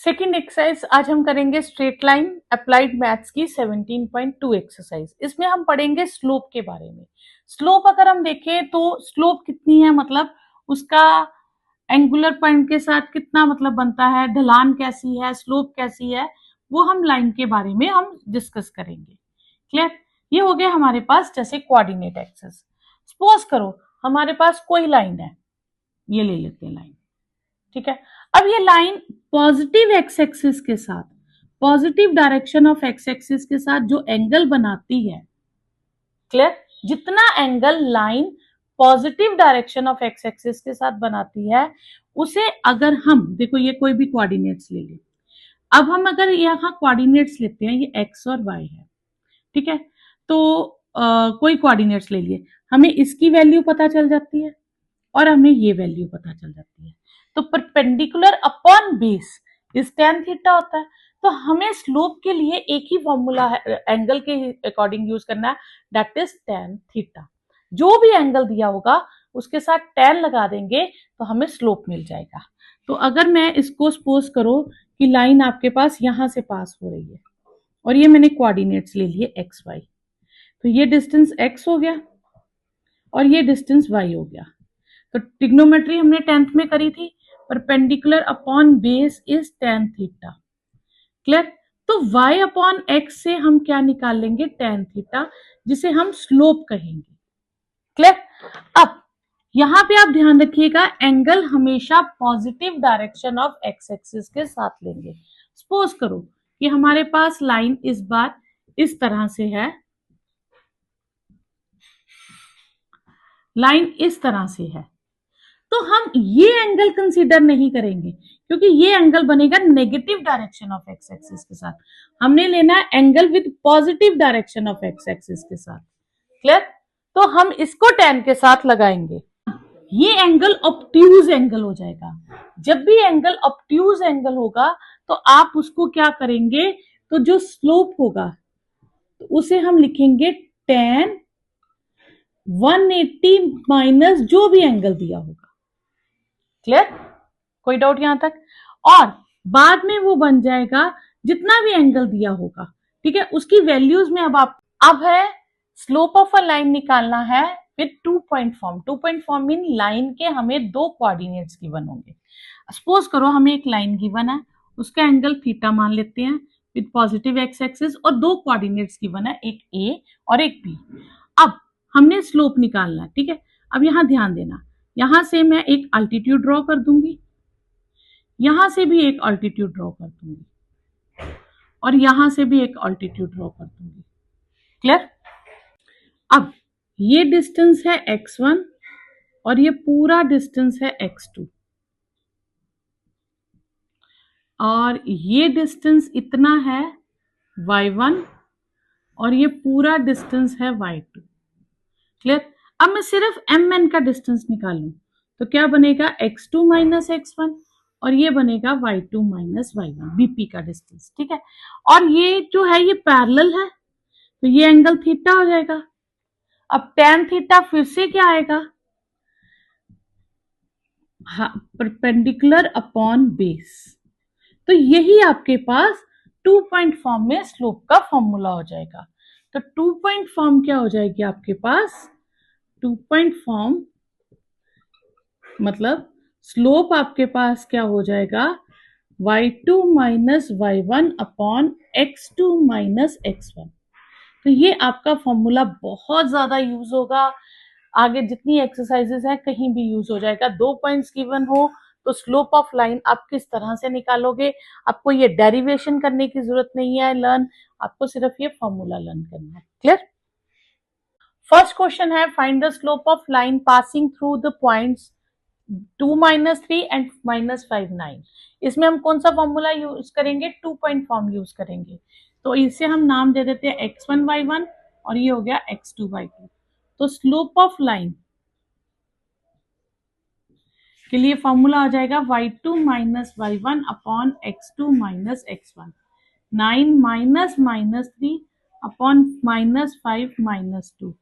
Second exercise आज हम करेंगे स्ट्रेट लाइन अप्लाइड मैथ्स की 17.2 एक्सरसाइज। इसमें हम पढ़ेंगे स्लोप के बारे में। स्लोप अगर हम देखें तो स्लोप कितनी है, मतलब उसका एंगुलर पॉइंट के साथ कितना मतलब बनता है, ढलान कैसी है, स्लोप कैसी है, वो हम लाइन के बारे में हम डिस्कस करेंगे। क्लियर? ये हो गया हमारे पास जैसे कोऑर्डिनेट एक्सेस। सपोज करो हमारे पास कोई लाइन है, ये ले लेते हैं लाइन। ठीक है, अब ये लाइन पॉजिटिव एक्स एक्सिस के साथ, positive direction of x axis के साथ जो एंगल बनाती है, क्लियर, जितना angle line positive direction of x axis के साथ बनाती है, उसे अगर हम देखो ये कोई भी कोऑर्डिनेट्स ले ले। अब हम अगर यहाँ कोऑर्डिनेट्स लेते हैं, ये एक्स और वाई है, ठीक है, तो कोई कोऑर्डिनेट्स ले लिए, हमें इसकी वैल्यू पता चल जाती है और हमें ये वैल्यू पता चल जाती है। तो परपेंडिकुलर अपॉन बेस इस tan थीटा होता है। तो हमें स्लोप के लिए एक ही फॉर्मूला है, एंगल के अकॉर्डिंग यूज करना है, दैट इज tan थीटा। जो भी एंगल दिया होगा उसके साथ tan लगा देंगे तो हमें स्लोप मिल जाएगा। तो अगर मैं इसको सपोज करो कि लाइन आपके पास यहां से पास हो रही है और ये मैंने कोऑर्डिनेट्स ले लिए एक्स वाई, तो ये डिस्टेंस x हो गया और ये डिस्टेंस y हो गया। तो ट्रिग्नोमेट्री हमने 10th में करी थी, perpendicular upon base is tan theta. Clear? तो y अपॉन एक्स से हम क्या निकाल लेंगे, tan थीटा, जिसे हम स्लोप कहेंगे। क्लियर? अब यहां पे आप ध्यान रखिएगा, एंगल हमेशा positive direction of x axis के साथ लेंगे। सपोज करो कि हमारे पास लाइन इस बार इस तरह से है, लाइन इस तरह से है, तो हम ये एंगल कंसीडर नहीं करेंगे क्योंकि ये एंगल बनेगा negative direction of x axis के साथ। हमने लेना है angle with positive direction of x axis के साथ। क्लियर? तो हम इसको tan के साथ लगाएंगे। ये एंगल ऑब्ट्यूज एंगल हो जाएगा। जब भी एंगल ऑब्ट्यूज एंगल होगा तो आप उसको क्या करेंगे, तो जो स्लोप होगा तो उसे हम लिखेंगे tan 180 माइनस जो भी एंगल दिया होगा। क्लियर? कोई डाउट यहां तक? और बाद में वो बन जाएगा जितना भी एंगल दिया होगा, ठीक है, उसकी वैल्यूज में अब है स्लोप ऑफ अ लाइन निकालना है with 2 point form. 2 point form mean line के हमें दो कोऑर्डिनेट्स गिवन होंगे। सपोज करो हमें एक लाइन गिवन है, उसका एंगल थीटा मान लेते हैं विद पॉजिटिव एक्स एक्सिस, और दो कोऑर्डिनेट्स गिवन है, एक ए और एक बी। अब हमने स्लोप निकालना है, ठीक है। अब यहां ध्यान देना, यहां से मैं एक अल्टीट्यूड ड्रॉ कर दूंगी, यहां से भी एक अल्टीट्यूड ड्रॉ कर दूंगी और यहां से भी एक अल्टीट्यूड ड्रॉ कर दूंगी। क्लियर? अब ये डिस्टेंस है x1 और ये पूरा डिस्टेंस है x2 और ये डिस्टेंस इतना है y1 और ये पूरा डिस्टेंस है y2। क्लियर? अब मैं सिर्फ mn का डिस्टेंस निकालूं तो क्या बनेगा, x2 माइनस x1 और ये बनेगा y2 माइनस y1, बीपी का डिस्टेंस। ठीक है, और ये जो है ये पैरेलल है तो ये एंगल थीटा हो जाएगा। अब tan थीटा फिर से क्या आएगा, परपेंडिकुलर अपॉन बेस। तो यही आपके पास 2 पॉइंट फॉर्म में स्लोप का फॉर्मूला हो जाएगा। तो 2 पॉइंट फॉर्म क्या हो जाएगी आपके पास, 2 पॉइंट फॉर्म मतलब स्लोप आपके पास क्या हो जाएगा, y2 minus y1 upon x2 minus x1। तो ये आपका फॉर्मूला बहुत ज्यादा यूज होगा, आगे जितनी एक्सरसाइजेस है कहीं भी यूज हो जाएगा। 2 पॉइंट्स गिवन हो तो स्लोप ऑफ लाइन आप किस तरह से निकालोगे, आपको ये डेरिवेशन करने की जरूरत नहीं है लर्न, आपको सिर्फ ये फॉर्मूला लर्न करना है। क्लियर? फर्स्ट क्वेश्चन है, find the slope of line passing through the points 2 minus 3 and minus 5 9। इसमें हम कौन सा फॉर्मूला यूज करेंगे, 2 पॉइंट फॉर्म यूज करेंगे। तो इसे हम नाम दे देते हैं x1 y1 और ये हो गया x2 y2। तो स्लोप ऑफ लाइन के लिए फॉर्मूला आ जाएगा y2 minus y1 upon x2 minus x1, 9 minus minus 3 upon minus 5 minus 2,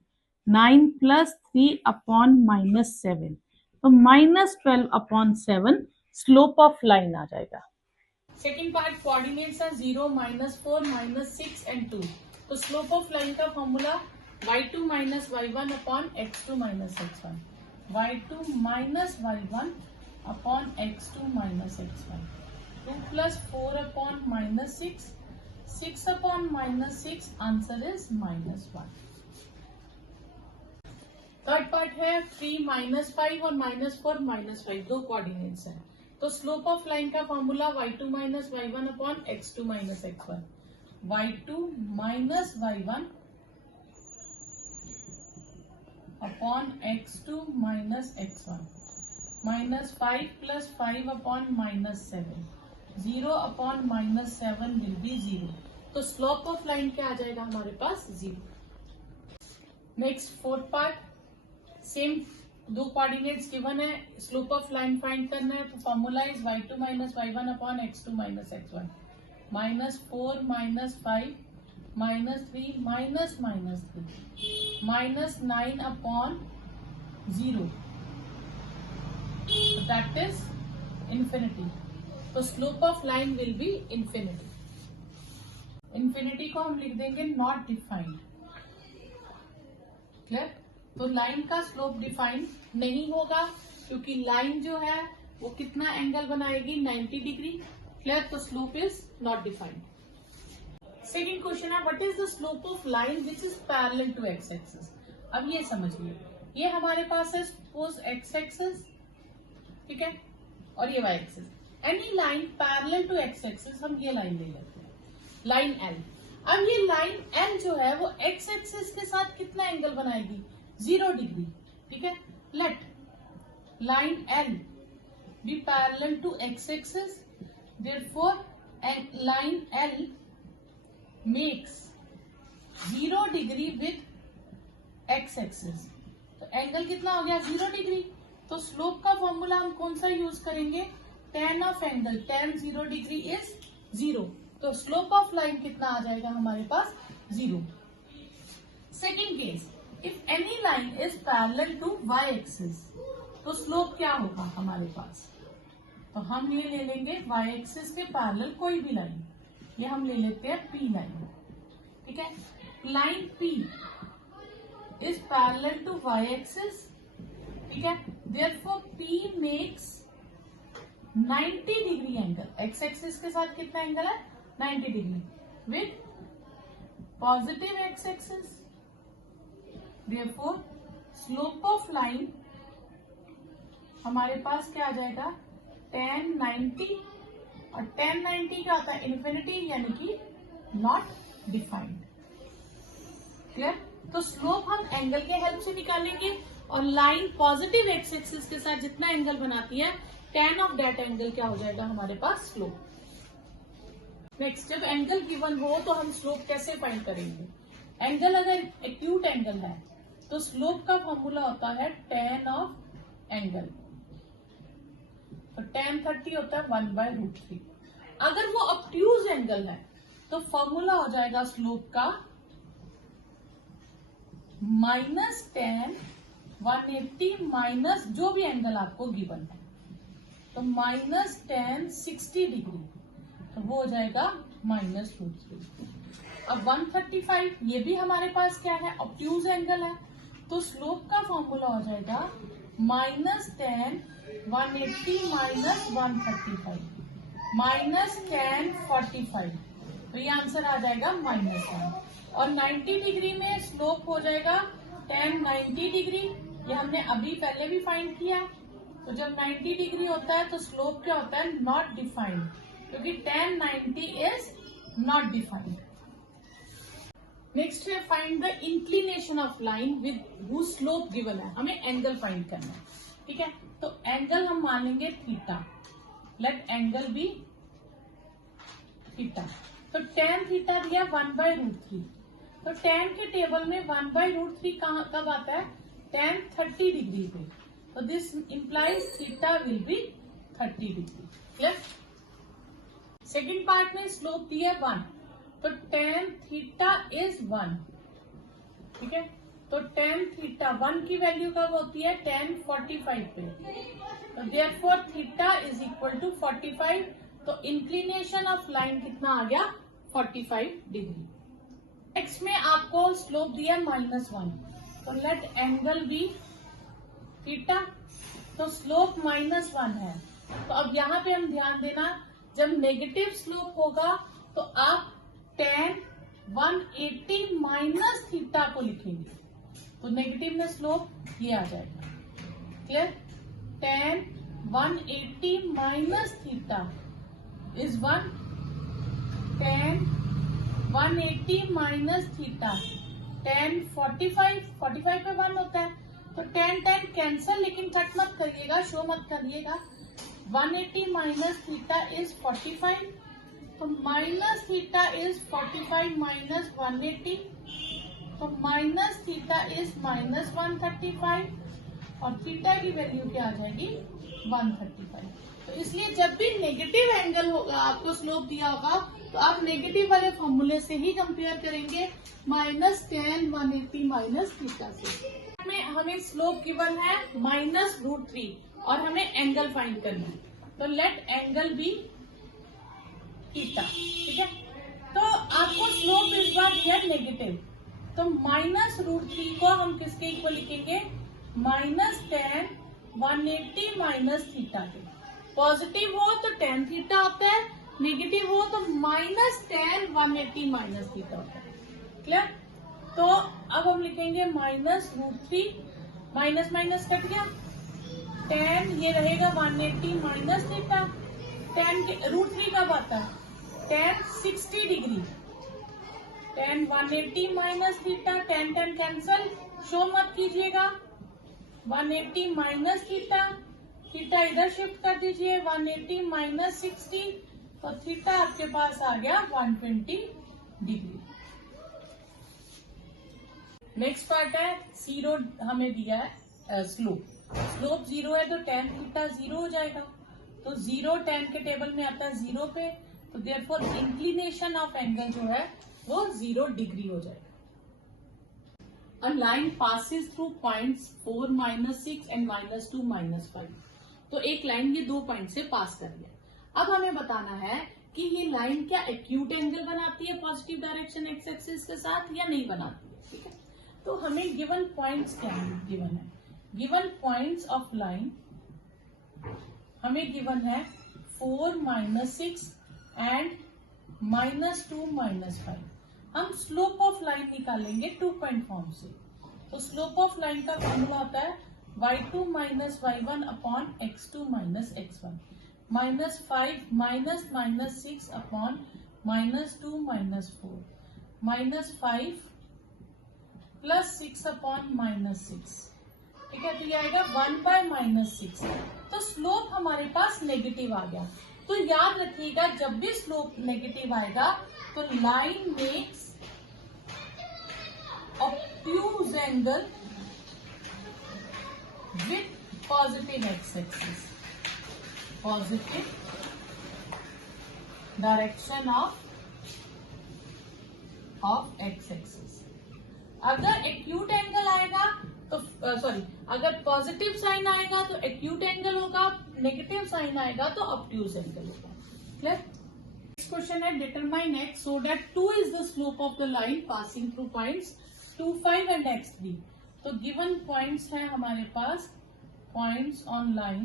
9 plus 3 upon minus 7, तो minus 12 upon 7 slope of line आ जाएगा। Second part coordinates are 0, -4, -6 and 2. तो slope of line का formula y2 minus y1 upon x2 minus x1. y2 minus y1 upon x2 minus x1. 2 plus 4 upon -6. 6 upon -6 answer is -1. Third part है 3, -5 और -4, -5 दो coordinates हैं. तो slope of line का formula y2 minus y1 upon x2 minus x1. y2 minus y1 upon x2 minus x1. -5 plus 5 upon -7. 0 upon -7 will be 0. तो slope of line क्या आ जाएगा हमारे पास 0. नेक्स्ट फोर्थ पार्ट, सेम दो coordinates given है, slope of line find करना है. तो formula is y2 minus y1 upon x2 minus x1. -4 -5 -3 -3 -9 upon 0. That is infinity. तो slope of line will be infinity. Infinity को हम लिख देंगे नॉट डिफाइंड. क्लियर. तो लाइन का स्लोप डिफाइन नहीं होगा क्योंकि लाइन जो है वो कितना एंगल बनाएगी 90 डिग्री. क्लियर. तो slope is not defined. Second question है what is the slope of line which is parallel to x axis. अब ये समझिए, ये हमारे पास है सपोज एक्स एक्सिस, ठीक है, और ये y axis. Any line parallel to x axis, हम ये लाइन ले लेते हैं, लाइन एल. अब ये लाइन एल जो है वो एक्स एक्सिस के साथ कितना एंगल बनाएगी 0 डिग्री. ठीक है. Let line L be parallel to x axis, therefore line L makes 0 degree with x axis. तो एंगल कितना हो गया 0 डिग्री. तो स्लोप का फॉर्मूला हम कौन सा यूज करेंगे, tan of angle. tan 0 degree is 0. तो स्लोप ऑफ लाइन कितना आ जाएगा हमारे पास 0. Second case, if any line is parallel to y axis, तो स्लोप क्या होगा हमारे पास. तो हम ये ले लेंगे वाई एक्सिस के पैरेलल कोई भी लाइन. ये हम ले लेते हैं पी लाइन. ठीक है. Line P is parallel to y axis. ठीक है. Therefore P makes 90 degree angle. X axis के साथ कितना एंगल है 90 degree with positive x axis. Therefore, slope of line हमारे पास क्या आ जाएगा tan 90, और tan 90 क्या होता है इन्फिनिटी, यानी कि नॉट डिफाइंड. क्लियर. तो स्लोप हम एंगल के हेल्प से निकालेंगे और लाइन पॉजिटिव एक्स एक्सिस के साथ जितना एंगल बनाती है tan ऑफ दैट एंगल क्या हो जाएगा हमारे पास स्लोप. नेक्स्ट, जब एंगल गिवन हो तो हम स्लोप कैसे फाइंड करेंगे. एंगल अगर एक्यूट एंगल है तो स्लोप का फॉर्मूला होता है tan ऑफ एंगल. तो tan 30 होता है 1/√3. अगर वो ऑब्ट्यूज एंगल है तो फॉर्मूला हो जाएगा स्लोप का -tan 180 माइनस जो भी एंगल आपको गिवन है, तो -tan 60 डिग्री, तो वो हो जाएगा -√3. अब 135 ये भी हमारे पास क्या है ऑब्ट्यूज एंगल है, तो स्लोप का फॉर्मूला हो जाएगा -tan 180 माइनस 135 -tan 45. तो ये आंसर आ जाएगा -1. और 90 डिग्री में स्लोप हो जाएगा tan 90 डिग्री. ये हमने अभी पहले भी फाइंड किया. तो जब 90 डिग्री होता है तो स्लोप क्या होता है नॉट डिफाइंड, क्योंकि tan 90 is not defined. Next है find the inclination of line with who slope given है. हमें एंगल फाइंड करना है. ठीक है. तो एंगल हम मान लेंगे theta. Let angle be theta. तो tan थीटा दिया 1/√3. तो tan के टेबल में 1/√3 कब आता है tan 30 डिग्री पे. तो this implies theta will be 30 degree. Clear. Second part में स्लोप दिया 1. तो tan थीटा इज 1. ठीक है. तो tan थीटा 1 की वैल्यू कब होती है tan 45 पे. तो therefore theta is equal to 45. तो इंक्लिनेशन ऑफ लाइन कितना आ गया 45 डिग्री। नेक्स्ट में आपको स्लोप दिया -1, तो लेट एंगल बी थीटा। तो स्लोप -1 है, तो अब यहाँ पे हम ध्यान देना, जब नेगेटिव स्लोप होगा तो आप tan 180 माइनस थीटा को लिखेंगे, तो नेगेटिव में स्लोप ये आ जाएगा। Clear? tan 180 minus theta is 1, tan 180 minus theta, tan 45 पे 1 होता है, तो tan कैंसल, लेकिन कट मत करिएगा, शो मत करिएगा। 180 माइनस थीटा इज 45, तो माइनस थीटा इज 45 माइनस 180, तो माइनस थीटा इज -135, और थीटा की वैल्यू क्या आ जाएगी 135। तो इसलिए जब भी नेगेटिव एंगल होगा, आपको स्लोप दिया होगा, तो आप नेगेटिव वाले फॉर्मूले से ही कंपेयर करेंगे, -tan 180 माइनस थीटा से। हमें स्लोप गिवन है -√3 और हमें एंगल फाइंड करना है, तो लेट एंगल बी थीटा। ठीक है, तो आपको स्लोप इस बार दिया नेगेटिव, तो -√3 को हम किसके इक्वल लिखेंगे, -tan 180 माइनस थीटा के। पॉजिटिव हो तो tan थीटा होता है, नेगेटिव हो तो -tan 180 माइनस थीटा होता है। क्लियर? तो अब हम लिखेंगे -√3, माइनस माइनस कट गया, tan ये रहेगा 180 माइनस थीटा, tan √3 कब आता है, tan 60 degree, tan 180 minus theta, tan cancel, show मत कीजिएगा, 180 माइनस थीटा, थीटा इधर शिफ्ट कर दीजिए, 180 माइनस 60, तो थीटा आपके पास आ गया 120 डिग्री। नेक्स्ट पार्ट है 0, हमें दिया है स्लोप 0 है, तो tan थीटा 0 हो जाएगा, तो 0 tan के टेबल में आता है 0 पे, तो देयरफॉर इंक्लिनेशन ऑफ एंगल जो है वो 0 डिग्री हो जाएगा। A line passes through points 4, -6 and -2, -5। तो एक लाइन ये 2 पॉइंट से पास कर लिया। अब हमें बताना है कि ये लाइन क्या एक्यूट एंगल बनाती है पॉजिटिव डायरेक्शन एक्स एक्सिस के साथ या नहीं बनाती है। ठीक है, तो हमें गिवन पॉइंट्स क्या है, गिवन है गिवन पॉइंट्स ऑफ लाइन हमें गिवन है 4, -6 एंड -2, -5। हम स्लोप ऑफ लाइन निकालेंगे 2 पॉइंट फॉर्म से। तो स्लोप ऑफ लाइन का फॉर्मूला होता है y2 - y1 upon x2 - x1, -5 -6 upon -2 -4, -5 +6 upon -6। ठीक है, तो ये आएगा 1/-6। तो स्लोप हमारे पास नेगेटिव आ गया। तो याद रखिएगा, जब भी स्लोप नेगेटिव आएगा तो line makes obtuse angle with positive x axis, positive direction of x axis. अगर एक्यूट एंगल आएगा तो अगर पॉजिटिव साइन आएगा तो एक्यूट एंगल होगा, नेगेटिव साइन आएगा तो ऑब्ट्यूज एंगल होगा। क्लियर? नेक्स्ट क्वेश्चन है determine x so that 2 is the slope of the line passing through points 2, 5 and x3। तो गिवन पॉइंट्स है हमारे पास, points on line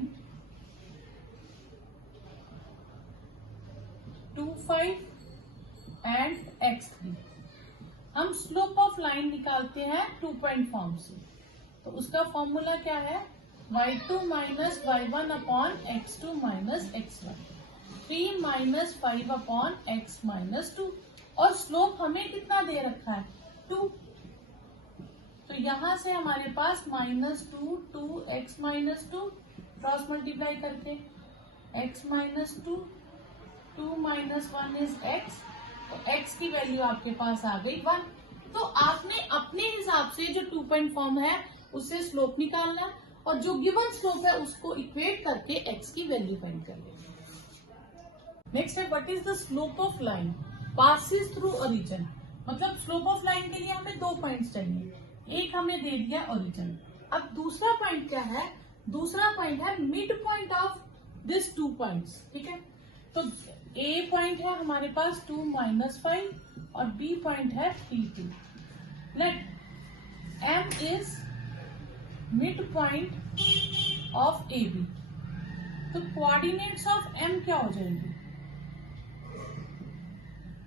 2, 5 and x3। हम स्लोप ऑफ लाइन निकालते हैं 2 पॉइंट फॉर्म से। तो उसका फॉर्मूला क्या है, y2 - y1 upon x2 - x1, 3 - 5 upon x - 2, और स्लोप हमें कितना दे रखा है 2। तो यहां से हमारे पास -2, 2x - 2 क्रॉस मल्टीप्लाई करके x - 2, 2 - 1 इज x, तो x की वैल्यू आपके पास आ गई 1। तो आपने अपने हिसाब से जो 2 पॉइंट फॉर्म है उससे स्लोप निकालना, और जो गिवन स्लोप है उसको इक्वेट करके x की वैल्यू फाइंड कर लेंगे। नेक्स्ट है what is the slope of line passes through origin. मतलब स्लोप ऑफ लाइन के लिए हमें 2 पॉइंट्स चाहिए, एक हमें दे दिया ओरिजिन। अब दूसरा पॉइंट क्या है, दूसरा पॉइंट है mid point of this 2 points. ठीक है, तो ए पॉइंट है हमारे पास 2 -5 और बी पॉइंट है 3 2। Let M is mid point of A B. तो कोऑर्डिनेट्स ऑफ एम क्या हो जाएंगे?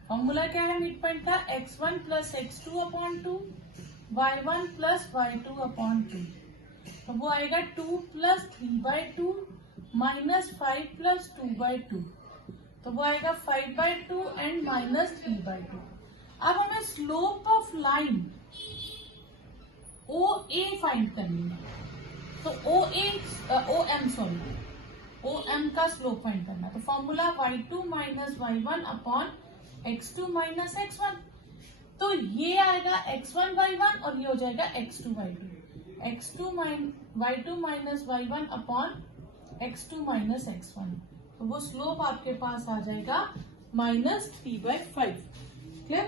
फॉर्मूला क्या है मिड पॉइंट का? x1 plus x2 upon 2, y1 plus y2 upon 2। तो वो आएगा 2 प्लस 3/2 माइनस 5 प्लस 2/2। तो वो आएगा 5/2 एंड माइनस 3/2। अब हमें slope of line O A find करनी है। तो ओ एम का स्लोप फाइंड करना। तो formula y2 minus y1 upon x2 minus x1। तो ये आएगा x1 y1 और ये हो जाएगा x2 y2। y2 minus y1 upon x2 minus x1। तो वो स्लोप आपके पास आ जाएगा -3/5। क्लियर?